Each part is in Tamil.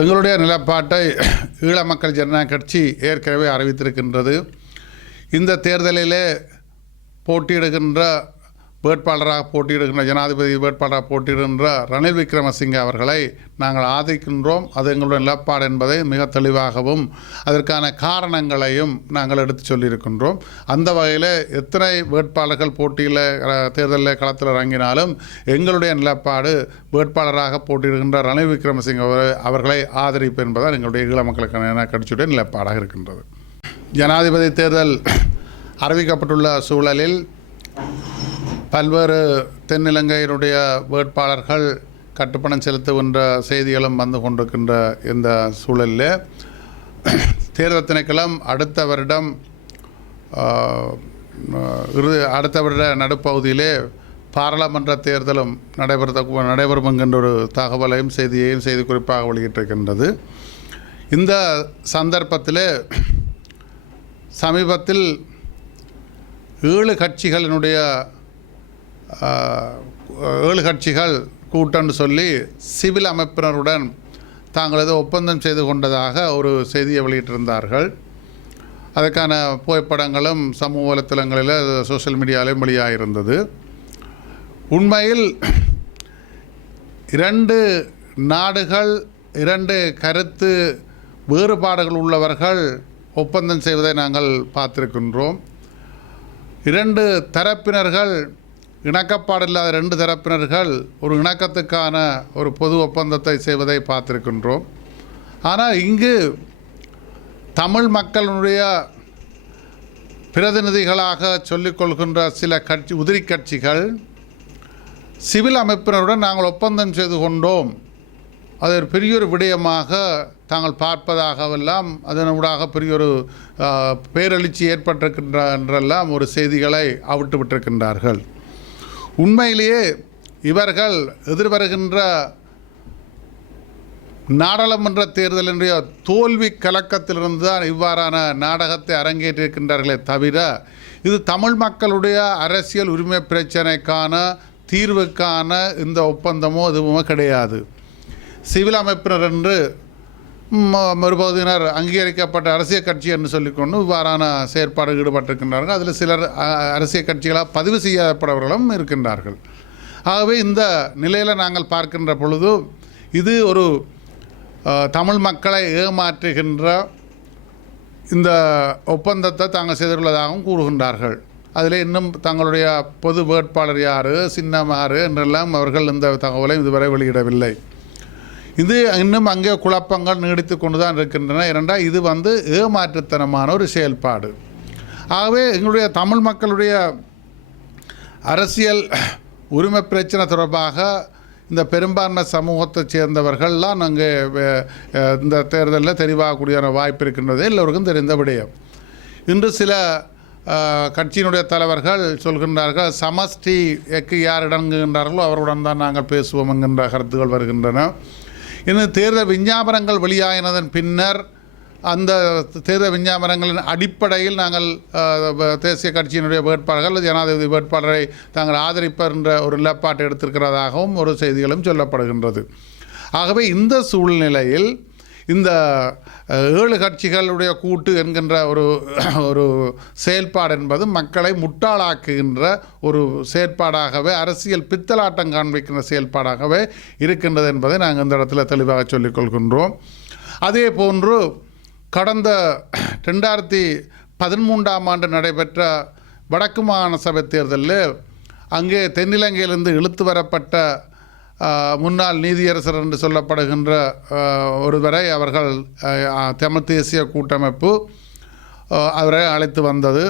எங்களுடைய நிலப்பாட்டை ஈழ மக்கள் ஜனநாயக கட்சி ஏற்கனவே அறிவித்திருக்கின்றது இந்த தேர்தலிலே போட்டியிடுகின்ற வேட்பாளராக போட்டியிடுகின்ற ஜனாதிபதி வேட்பாளராக போட்டியிடுகின்ற ரணில் விக்ரமசிங்க அவர்களை நாங்கள் ஆதரிக்கின்றோம் அது எங்களுடைய நிலப்பாடு என்பதை மிக தெளிவாகவும் அதற்கான காரணங்களையும் நாங்கள் எடுத்து சொல்லியிருக்கின்றோம் அந்த வகையில் எத்தனை வேட்பாளர்கள் போட்டியில் தேர்தலில் களத்தில் இறங்கினாலும் எங்களுடைய நிலப்பாடு வேட்பாளராக போட்டியிடுகின்ற ரணில் விக்ரமசிங்க அவர்களை ஆதரிப்பு என்பதால் எங்களுடைய ஈழ மக்களுக்கான கட்சியுடைய நிலப்பாடாக இருக்கின்றது ஜனாதிபதி தேர்தல் அறிவிக்கப்பட்டுள்ள சூழலில் பல்வேறு தென்னிலங்கையினுடைய வேட்பாளர்கள் கட்டுப்பணம் செலுத்துகின்ற செய்திகளும் வந்து கொண்டிருக்கின்ற இந்த சூழலில் தேர்தல் திணைக்களம் அடுத்த வருடம் இறுதி அடுத்த வருட நடுப்பகுதியிலே பாராளுமன்ற தேர்தலும் நடைபெற நடைபெறும் என்கின்ற ஒரு தகவலையும் செய்தியையும் செய்தி குறிப்பாக வெளியிட்டிருக்கின்றது இந்த சந்தர்ப்பத்தில் சமீபத்தில் ஏழு கட்சிகளினுடைய ஏழு கட்சிகள் கூட்டம்னு சொல்லி சிவில் அமைப்பினருடன் தாங்களது ஒப்பந்தம் செய்து கொண்டதாக ஒரு செய்தியை வெளியிட்டிருந்தார்கள் அதுக்கான புகைப்படங்களும் சமூக வலைத்தளங்களில் சோசியல் மீடியாவிலும் வெளியாக இருந்தது உண்மையில் இரண்டு நாடுகள் இரண்டு கருத்து வேறுபாடுகள் உள்ளவர்கள் ஒப்பந்தம் செய்வதை நாங்கள் பார்த்திருக்கின்றோம் இரண்டு தரப்பினர்கள் இணக்கப்பாடில்லாத ரெண்டு தரப்பினர்கள் ஒரு இணக்கத்துக்கான ஒரு பொது ஒப்பந்தத்தை செய்வதை பார்த்திருக்கின்றோம் ஆனால் இங்கு தமிழ் மக்களினுடைய பிரதிநிதிகளாக சொல்லிக்கொள்கின்ற சில கட்சி உதிரி கட்சிகள் சிவில் அமைப்பினருடன் நாங்கள் ஒப்பந்தம் செய்து கொண்டோம் அது ஒரு பெரிய ஒரு விடயமாக தாங்கள் பார்ப்பதாகவெல்லாம் அதனூடாக பெரிய ஒரு பேரழிச்சி ஏற்பட்டிருக்கின்ற என்றெல்லாம் ஒரு செய்திகளை அவிட்டு விட்டிருக்கின்றார்கள் உண்மையிலேயே இவர்கள் எதிர்வருகின்ற நாடாளுமன்ற தேர்தலினுடைய தோல்வி கலக்கத்திலிருந்து தான் இவ்வாறான நாடகத்தை அரங்கேற்றிருக்கின்றார்களே தவிர இது தமிழ் மக்களுடைய அரசியல் உரிமை பிரச்சனைக்கான தீர்வுக்கான இந்த ஒப்பந்தமோ எதுவுமோ கிடையாது சிவில் அமைப்பினர் என்று மறுபகுதியினர் அங்கீகரிக்கப்பட்ட அரசியல் கட்சி என்று சொல்லிக்கொண்டு இவ்வாறான செயற்பாடு ஈடுபட்டிருக்கின்றார்கள் அதில் சிலர் அரசியல் கட்சிகளாக பதிவு செய்யப்படவர்களும் இருக்கின்றார்கள் ஆகவே இந்த நிலையில் நாங்கள் பார்க்கின்ற பொழுது இது ஒரு தமிழ் மக்களை ஏமாற்றுகின்ற இந்த ஒப்பந்தத்தை தாங்கள் செய்துள்ளதாகவும் கூறுகின்றார்கள் அதில் இன்னும் தங்களுடைய பொது வேட்பாளர் யார் சின்னம் யார் என்றெல்லாம் அவர்கள் இந்த தகவலை இதுவரை வெளியிடவில்லை இது இன்னும் அங்கே குழப்பங்கள் நீடித்து கொண்டு தான் இருக்கின்றன இரண்டால் இது வந்து ஏமாற்றுத்தனமான ஒரு செயல்பாடு ஆகவே எங்களுடைய தமிழ் மக்களுடைய அரசியல் உரிமை பிரச்சனை தொடர்பாக இந்த பெரும்பான்மை சமூகத்தை சேர்ந்தவர்கள்லாம் நாங்கள் இந்த தேர்தலில் தெரிவாகக்கூடிய வாய்ப்பு இருக்கின்றது எல்லோருக்கும் தெரிந்த விடயம் இன்று சில கட்சியினுடைய தலைவர்கள் சொல்கின்றார்கள் சமஷ்டி எக்கு யார் இடங்குகின்றார்களோ அவருடன் தான் நாங்கள் பேசுவோம் என்கின்ற கருத்துகள் வருகின்றன இன்னும் தேர்தல் விஞ்ஞாபனங்கள் வெளியாகினதன் பின்னர் அந்த தேர்தல் விஞ்ஞாபனங்களின் அடிப்படையில் நாங்கள் தேசிய கட்சியினுடைய வேட்பாளர்கள் ஜனாதிபதி வேட்பாளரை தாங்கள் ஆதரிப்பர் என்ற ஒரு நிலப்பாட்டை எடுத்திருக்கிறதாகவும் ஒரு செய்திகளும் சொல்லப்படுகின்றது ஆகவே இந்த சூழ்நிலையில் இந்த ஏழு கட்சிகளுடைய கூட்டு என்கின்ற ஒரு ஒரு செயல்பாடு என்பது மக்களை முட்டாளாக்குகின்ற ஒரு செயற்பாடாகவே அரசியல் பித்தலாட்டம் காண்பிக்கின்ற செயல்பாடாகவே இருக்கின்றது என்பதை நாங்கள் இந்த இடத்துல தெளிவாக சொல்லிக்கொள்கின்றோம் அதே போன்று கடந்த ரெண்டாயிரத்தி பதிமூன்றாம் ஆண்டு நடைபெற்ற வடக்கு மாகாண சபை தேர்தலில் அங்கே தென்னிலங்கையிலிருந்து இழுத்து வரப்பட்ட முன்னாள் நீதியரசர் என்று சொல்லப்படுகின்ற ஒருவரை அவர்கள் தமிழ் தேசிய கூட்டமைப்பு அவரை அழைத்து வந்தது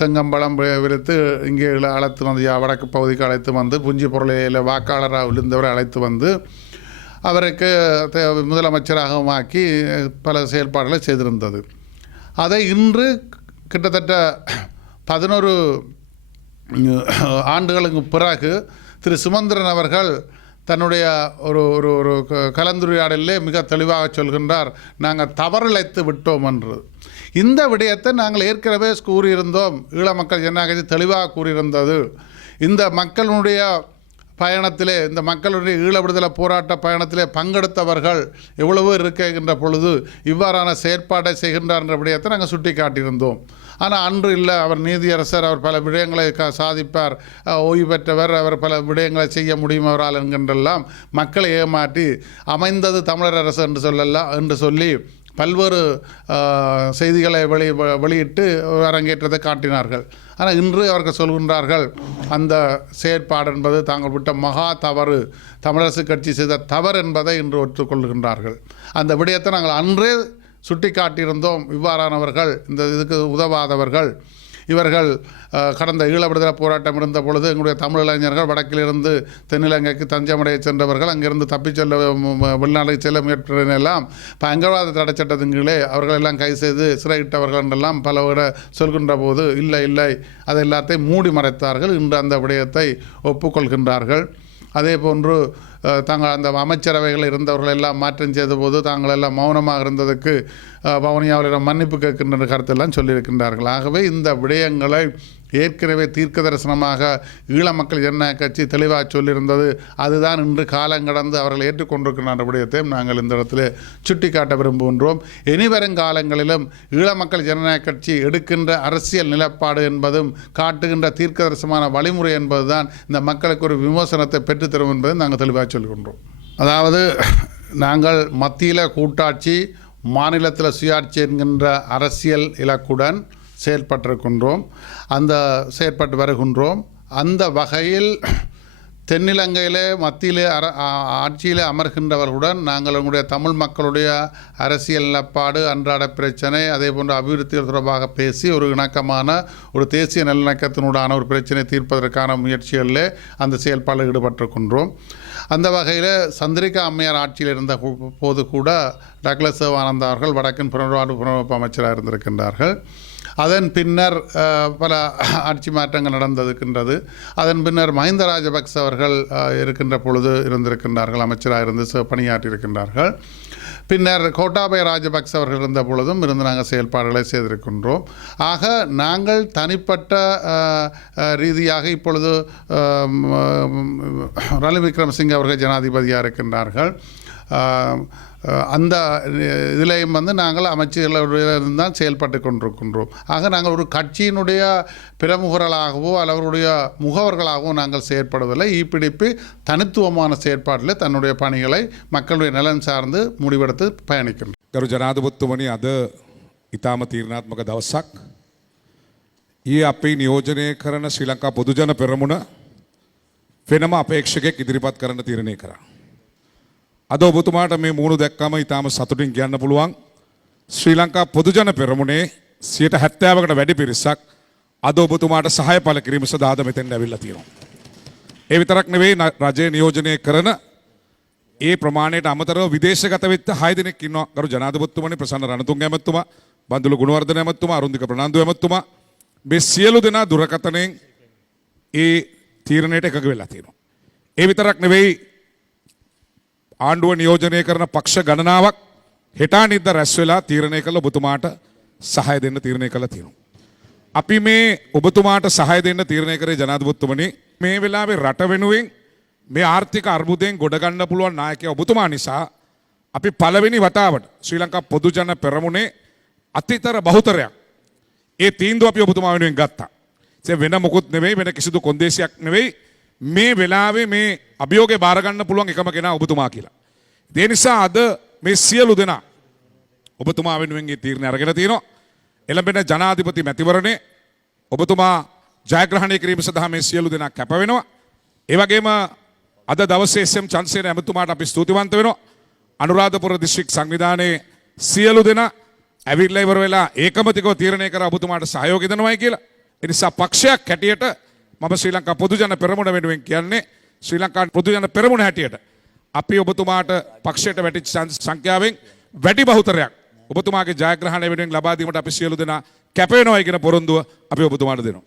செங்கம்பளம் விரித்து இங்கே அழைத்து வந்து வடக்கு பகுதிக்கு அழைத்து வந்து புஞ்சி பொருளையில் வாக்காளராக விழுந்தவரை அழைத்து வந்து அவருக்கு முதலமைச்சராகவும் ஆக்கி பல செயல்பாடுகளை செய்திருந்தது அதை இன்று கிட்டத்தட்ட பதினோரு ஆண்டுகளுக்கு பிறகு திரு சுமந்திரன் அவர்கள் தன்னுடைய ஒரு ஒரு ஒரு கலந்துரையாடலே மிக தெளிவாக சொல்கின்றார் நாங்கள் தவறிழைத்து விட்டோம் என்று இந்த விடயத்தை நாங்கள் ஏற்கனவே கூறியிருந்தோம் ஈழ மக்கள் ஜனநாயகத்தை தெளிவாக கூறியிருந்தது இந்த மக்களுடைய பயணத்திலே இந்த மக்களுடைய ஈழ விடுதலை போராட்ட பயணத்திலே பங்கெடுத்தவர்கள் எவ்வளவோ இருக்கின்ற பொழுது இவ்வாறான செயற்பாட்டை செய்கின்றார் என்ற விடயத்தை நாங்கள் சுட்டி காட்டியிருந்தோம் ஆனால் அன்று இல்லை அவர் நீதியரசர் அவர் பல விடயங்களை சாதிப்பார் ஓய்வு பெற்றவர் அவர் பல விடயங்களை செய்ய முடியும் அவரால் என்கின்றெல்லாம் மக்களை ஏமாற்றி அமைந்தது தமிழர் அரசு என்று சொல்லலாம் என்று சொல்லி பல்வேறு செய்திகளை வெளி வெளியிட்டு அரங்கேற்றத்தை காட்டினார்கள் ஆனால் இன்று அவர்கள் சொல்கின்றார்கள் அந்த செயற்பாடு என்பது தாங்கள் விட்ட மகா தவறு தமிழரசு கட்சி செய்த தவறு என்பதை இன்று ஒற்றுக்கொள்கின்றார்கள் அந்த விடயத்தை நாங்கள் அன்றே சுட்டி காட்டியிருந்தோம் இவ்வாறானவர்கள் இந்த இதுக்கு உதவாதவர்கள் இவர்கள் கடந்த ஈழ விடுதலை போராட்டம் இருந்த பொழுது எங்களுடைய தமிழ் இளைஞர்கள் வடக்கிலிருந்து தென்னிலங்கைக்கு தஞ்சமடைய சென்றவர்கள் அங்கிருந்து தப்பிச் செல்ல வெளிநாடுக்கு செல்ல முயற்றெல்லாம் பயங்கரவாத தடை சட்டத்தின்களே கீழே அவர்கள் எல்லாம் கை செய்து சிறையிட்டவர்கள் என்றெல்லாம் பல விட சொல்கின்ற போது இல்லை இல்லை அதை எல்லாத்தையும் மூடி மறைத்தார்கள் இன்று அந்த விடயத்தை ஒப்புக்கொள்கின்றார்கள் அதே போன்று தாங்கள் அந்த அமைச்சரவைகள் இருந்தவர்கள் எல்லாம் மாற்றம் செய்த போது தாங்கள் எல்லாம் மௌனமாக இருந்ததுக்கு வவுனியாவிடம் மன்னிப்பு கேட்கின்ற கருத்தெல்லாம் சொல்லியிருக்கின்றார்கள் ஆகவே இந்த விடயங்களை ஏற்கனவே தீர்க்க தரிசனமாக ஈழ மக்கள் ஜனநாயக கட்சி தெளிவாக சொல்லியிருந்தது அதுதான் இன்று காலம் கடந்து அவர்கள் ஏற்றுக்கொண்டிருக்கின்ற விடயத்தையும் நாங்கள் இந்த இடத்துல சுட்டிக்காட்ட விரும்புகின்றோம் இனிவரும் காலங்களிலும் ஈழ மக்கள் ஜனநாயக கட்சி எடுக்கின்ற அரசியல் நிலப்பாடு என்பதும் காட்டுகின்ற தீர்க்க தரிசனமான வழிமுறை என்பதுதான் இந்த மக்களுக்கு ஒரு விமோசனத்தை பெற்றுத்தரும் என்பதை நாங்கள் தெளிவாக சொல்கின்றோம் அதாவது நாங்கள் மத்தியில் கூட்டாட்சி மாநிலத்தில் சுயாட்சி என்கின்ற அரசியல் இலக்குடன் செயற்பட்டிருக்கின்றோம் அந்த செயற்பட்டு வருகின்றோம் அந்த வகையில் தென்னிலங்கையிலே மத்தியிலே அர ஆட்சியிலே அமர்கின்றவர்களுடன் நாங்கள் எங்களுடைய தமிழ் மக்களுடைய அரசியல் நிலப்பாடு அன்றாட பிரச்சனை அதே போன்ற அபிவிருத்தி தொடர்பாக பேசி ஒரு இணக்கமான ஒரு தேசிய நல்லிணக்கத்தினுடான ஒரு பிரச்சனை தீர்ப்பதற்கான முயற்சிகளில் அந்த செயல்பாடு ஈடுபட்டிருக்கின்றோம் அந்த வகையில் சந்திரிகா அம்மையார் ஆட்சியில் இருந்த போது கூட டக்ளஸ் சிவானந்தா அவர்கள் வடக்கின் புனர்வாழ்வு புனரமைப்பு அமைச்சராக இருந்திருக்கின்றார்கள் அதன் பின்னர் பல ஆட்சி மாற்றங்கள் நடந்திருக்கின்றது அதன் பின்னர் மஹிந்த ராஜபக்ச அவர்கள் இருக்கின்ற பொழுது இருந்திருக்கின்றார்கள் அமைச்சராக இருந்து பணியாற்றியிருக்கின்றார்கள் பின்னர் கோட்டாபய ராஜபக்ச அவர்கள் இருந்த பொழுதும் இருந்து நாங்கள் செயல்பாடுகளை செய்திருக்கின்றோம் ஆக நாங்கள் தனிப்பட்ட ரீதியாக இப்பொழுது ரணில் விக்ரமசிங்க அவர்கள் ஜனாதிபதியாக இருக்கின்றார்கள் அந்த இதிலையும் வந்து நாங்கள் அமைச்சர்களிடம் தான் செயல்பட்டு கொண்டிருக்கின்றோம் ஆக நாங்கள் ஒரு கட்சியினுடைய பிரமுகர்களாகவோ அல்லவருடைய முகவர்களாகவோ நாங்கள் செயற்படுவதில்லை ஈப்பிடிப்பு தனித்துவமான செயற்பாட்டில் தன்னுடைய பணிகளை மக்களுடைய நலன் சார்ந்து முடிவெடுத்து பயணிக்கின்றோம் ගරු ජනාධපොත්තුමනි අද ඉතාම තීරණාත්මක දවසක්. ඒ අපි නියෝජනය කරන ශ්‍රී ලංකා පොදුජන පෙරමුණ වෙනම අපේක්ෂකෙක් ඉදිරිපත් කරන්න තීරණය කර. අද ඔබතුමාට මේ මුහුණු දැක්කම ඉතාම සතුටින් කියන්න පුළුවන් ශ්‍රී ලංකා පොදුජන පෙරමුණේ සියට හැත්තෑවකට වැඩි පිරිසක් අද ඔබතුමාට සහය පල කිරීම සදාද මෙතෙන් ඇවිල්ල තියෙනවා. ඒ විතරක් නෙවෙයි රජය නියෝජනය කරන ඒ ප්‍රමාණයට අමතරව විදේශගත වෙච්ච හය දෙනෙක් ඉන්නවා ගරු ජනාධිපතිතුමනි ප්‍රසන්න රණතුංග ඇමතිතුමා බන්දුල ගුණවර්ධන ඇමතිතුමා අරුන්දික ප්‍රනාන්දු ඇමතිතුමා මේ සියලු දෙනා දුරකතනෙන් ඒ තීරණයට එකඟ වෙලා තියෙනවා. ඒ විතරක් නෙවෙයි ආණ්ඩුව නියෝජනය කරන පක්ෂ ගණනාවක් හෙටා නිද්ද රැස් වෙලා තීරණය කළ ඔබතුමාට සහය දෙන්න තීරණය කළ තියෙනවා. අපි මේ ඔබතුමාට සහය දෙන්න තීරණය කරේ ජනාධිපතිතුමනි මේ වෙලාවේ රට වෙනුවෙන් මේ ආර්ථික අර්බුදයෙන් ගොඩගන්න පුළුවන් නායකයා ඔබතුමා නිසා අපි පළවෙනි වතාවට ශ්‍රී ලංකා පොදු ජන පෙරමුණේ අතිතර බහුතරයක් ඒ තීන්දුව අපි ඔබතුමා වෙනුවෙන් ගත්තා. ඒ වෙන මොකුත් නෙවෙයි වෙන කිසිදු කොන්දේසියක් නෙවෙයි මේ වෙලාවේ මේ අභියෝගේ බාරගන්න පුළුවන් එකම කෙනා ඔබතුමා කියලා. ඒ නිසා අද මේ සියලු දෙනා ඔබතුමා වෙනුවෙන්ගේ තීරණ අරගෙන තියෙනවා. එළඹෙන ජනාධිපති මැතිවරණේ ඔබතුමා ජයග්‍රහණය කිරීම සඳහා මේ සියලු දෙනා කැප වෙනවා. ඒ වගේම අද දවසේ එස්.එම්. චන්සේන ඇමතුමාට අපි ස්තුතිවන්ත වෙනවා. අනුරාධපුර දිස්ත්‍රික් සංවිධානයේ සියලු දෙනා ඇවිල්ලා ඉවර වෙලා ඒකමතිකව තීරණය කර ඔබතුමාට සහයෝගය දෙනවයි කියලා. ඒ නිසා පක්ෂයක් හැටියට මම ශ්‍රී ලංකා පොදු ජන පෙරමුණ වෙනුවෙන් කියන්නේ ශ්‍රී ලංකා පොදු ජන පෙරමුණ හැටියට අපි ඔබතුමාට පක්ෂයට වැටිච් සංඛ්‍යාවෙන් වැඩි බහුතරයක් ඔබතුමාගේ ජයග්‍රහණය වෙනුවෙන් ලබා දීමට අපි සියලු දෙනා කැප වෙනවා කියන පොරොන්දුව අපි ඔබතුමාට දෙනවා